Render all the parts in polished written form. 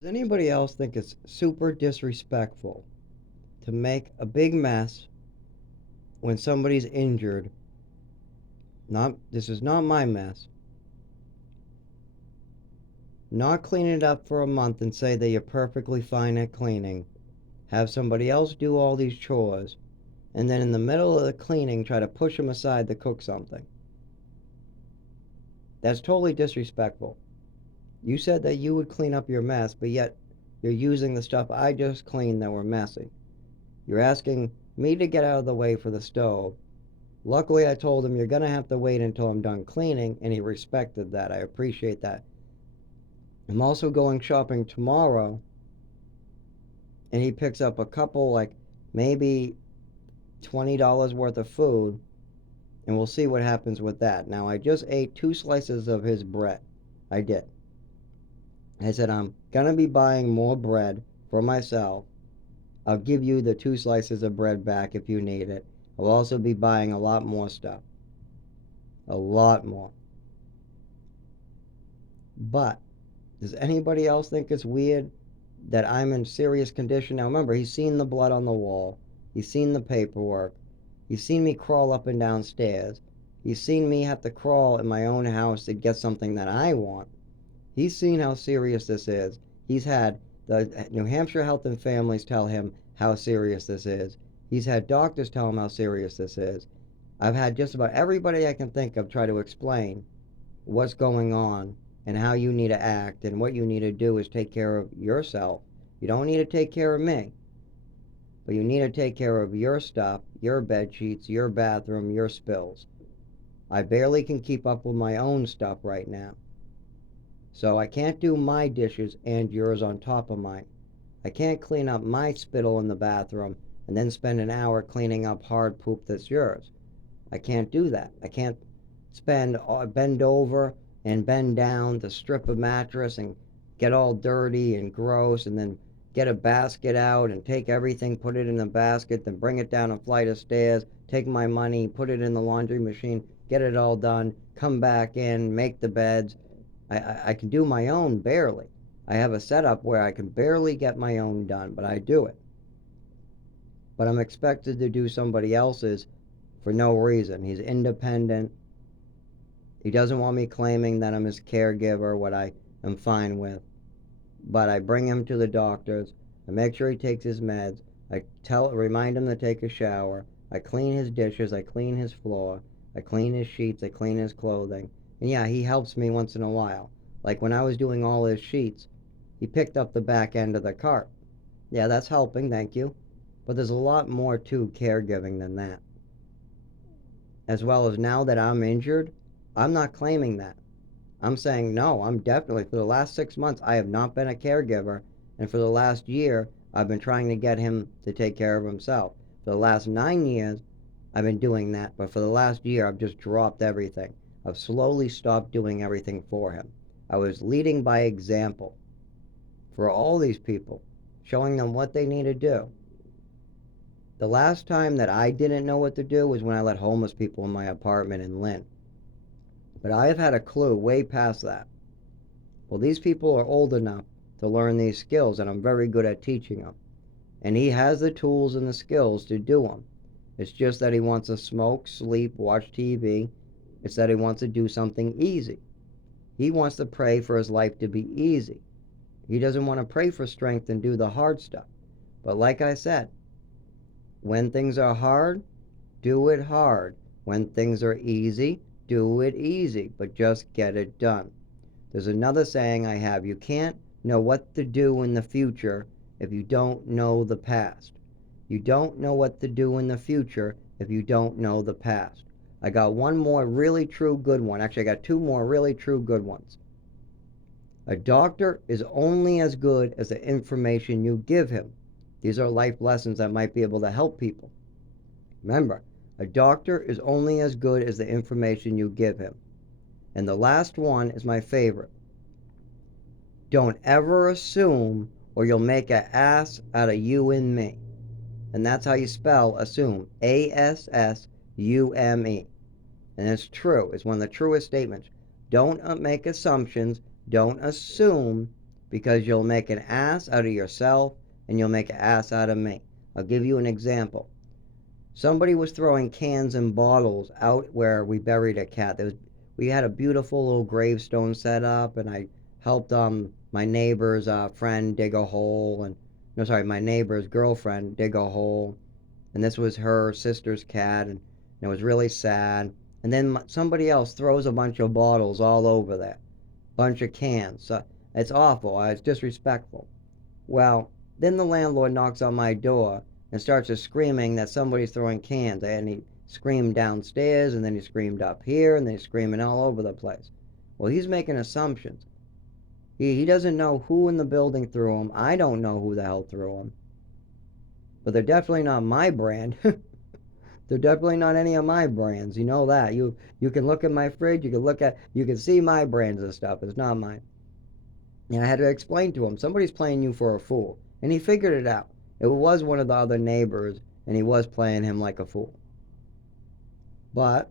Does anybody else think it's super disrespectful to make a big mess when somebody's injured? Not this is not my mess. Not clean it up for a month and say that you're perfectly fine at cleaning. Have somebody else do all these chores, and then in the middle of the cleaning try to push them aside to cook something. That's totally disrespectful. You said that you would clean up your mess, but yet you're using the stuff I just cleaned that were messy. You're asking me to get out of the way for the stove. Luckily, I told him you're going to have to wait until I'm done cleaning, and he respected that. I appreciate that. I'm also going shopping tomorrow, and he picks up a couple, like maybe $20 worth of food, and we'll see what happens with that. Now, I just ate 2 slices of his bread. I did. I said, I'm going to be buying more bread for myself. I'll give you the 2 slices of bread back if you need it. I'll also be buying a lot more stuff. A lot more. But does anybody else think it's weird that I'm in serious condition? Now remember, he's seen the blood on the wall. He's seen the paperwork. He's seen me crawl up and down stairs. He's seen me have to crawl in my own house to get something that I want. He's seen how serious this is. He's had the New Hampshire Health and Families tell him how serious this is. He's had doctors tell him how serious this is. I've had just about everybody I can think of try to explain what's going on and how you need to act, and what you need to do is take care of yourself. You don't need to take care of me, but you need to take care of your stuff, your bed sheets, your bathroom, your spills. I barely can keep up with my own stuff right now. So I can't do my dishes and yours on top of mine. I can't clean up my spittle in the bathroom and then spend an hour cleaning up hard poop that's yours. I can't do that. I can't bend over and bend down to strip a mattress and get all dirty and gross, and then get a basket out and take everything, put it in the basket, then bring it down a flight of stairs, take my money, put it in the laundry machine, get it all done, come back in, make the beds. I can do my own barely. I have a setup where I can barely get my own done, but I do it. But I'm expected to do somebody else's for no reason. He's independent. He doesn't want me claiming that I'm his caregiver, what I am fine with. But I bring him to the doctors. I make sure he takes his meds. Remind him to take a shower. I clean his dishes. I clean his floor. I clean his sheets. I clean his clothing. And yeah, he helps me once in a while. Like when I was doing all his sheets, he picked up the back end of the cart. Yeah, that's helping, thank you. But there's a lot more to caregiving than that. As well as now that I'm injured, I'm not claiming that. I'm saying no, I'm definitely, for the last 6 months, I have not been a caregiver. And for the last year, I've been trying to get him to take care of himself. For the last 9 years, I've been doing that. But for the last year, I've just dropped everything. I've slowly stopped doing everything for him. I was leading by example for all these people, showing them what they need to do. The last time that I didn't know what to do was when I let homeless people in my apartment in Lynn. But I have had a clue way past that. Well, these people are old enough to learn these skills, and I'm very good at teaching them. And he has the tools and the skills to do them. It's just that he wants to smoke, sleep, watch TV. It's that he wants to do something easy. He wants to pray for his life to be easy. He doesn't want to pray for strength and do the hard stuff. But like I said, when things are hard, do it hard. When things are easy, do it easy, but just get it done. There's another saying I have: you can't know what to do in the future if you don't know the past. You don't know what to do in the future if you don't know the past. I got one more really true good one. Actually, I got two more really true good ones. A doctor is only as good as the information you give him. These are life lessons that might be able to help people. Remember, a doctor is only as good as the information you give him. And the last one is my favorite. Don't ever assume, or you'll make an ass out of you and me. And that's how you spell assume. ASSUME. And it's true. It's one of the truest statements. Don't make assumptions. Don't assume. because you'll make an ass out of yourself and you'll make an ass out of me. I'll give you an example. Somebody was throwing cans and bottles out where we buried a cat. We had a beautiful little gravestone set up, and I helped my neighbor's friend dig a hole, and no, sorry, my neighbor's girlfriend dig a hole, and this was her sister's cat, and it was really sad. And then somebody else throws a bunch of bottles all over there, bunch of cans. It's awful. It's disrespectful. Well, then the landlord knocks on my door and starts screaming that somebody's throwing cans. And he screamed downstairs, and then he screamed up here, and then he's screaming all over the place. Well, he's making assumptions. He doesn't know who in the building threw them. I don't know who the hell threw them. But they're definitely not my brand. They're definitely not any of my brands. You know that. You can look at my fridge. You can see my brands and stuff. It's not mine. And I had to explain to him, somebody's playing you for a fool. And he figured it out. It was one of the other neighbors, and he was playing him like a fool. But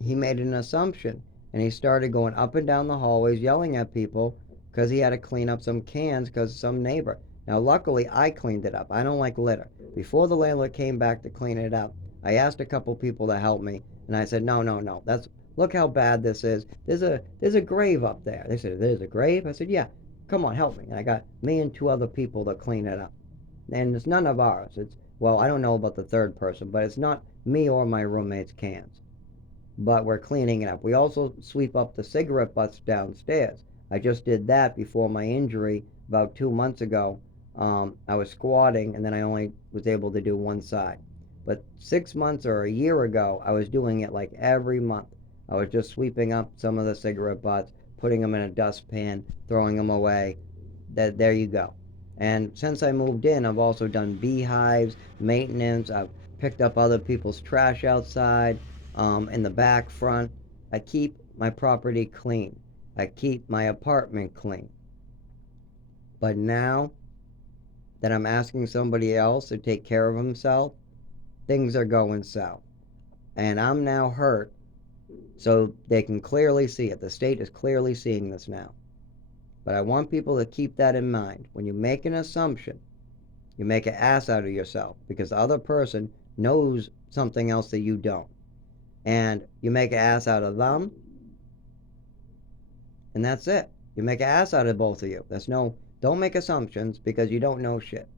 he made an assumption, and he started going up and down the hallways yelling at people because he had to clean up some cans because some neighbor. Now, luckily, I cleaned it up. I don't like litter. Before the landlord came back to clean it up, I asked a couple people to help me, and I said, no, no, no. Look how bad this is. There's a grave up there. They said, there's a grave? I said, yeah. Come on, help me. And I got me and two other people to clean it up. And it's none of ours. Well, I don't know about the third person, but it's not me or my roommate's cans. But we're cleaning it up. We also sweep up the cigarette butts downstairs. I just did that before my injury about 2 months ago. I was squatting, and then I only was able to do one side. But 6 months or a year ago, I was doing it like every month. I was just sweeping up some of the cigarette butts, putting them in a dustpan, throwing them away. There you go. And since I moved in, I've also done beehives, maintenance. I've picked up other people's trash outside, in the back front. I keep my property clean. I keep my apartment clean. But now that I'm asking somebody else to take care of himself, things are going south. And I'm now hurt, so they can clearly see it. The state is clearly seeing this now. But I want people to keep that in mind. When you make an assumption, you make an ass out of yourself because the other person knows something else that you don't. And you make an ass out of them, and that's it. You make an ass out of both of you. Don't make assumptions because you don't know shit.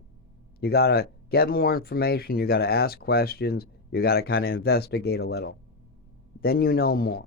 You gotta get more information, you gotta ask questions, you gotta kind of investigate a little. Then you know more.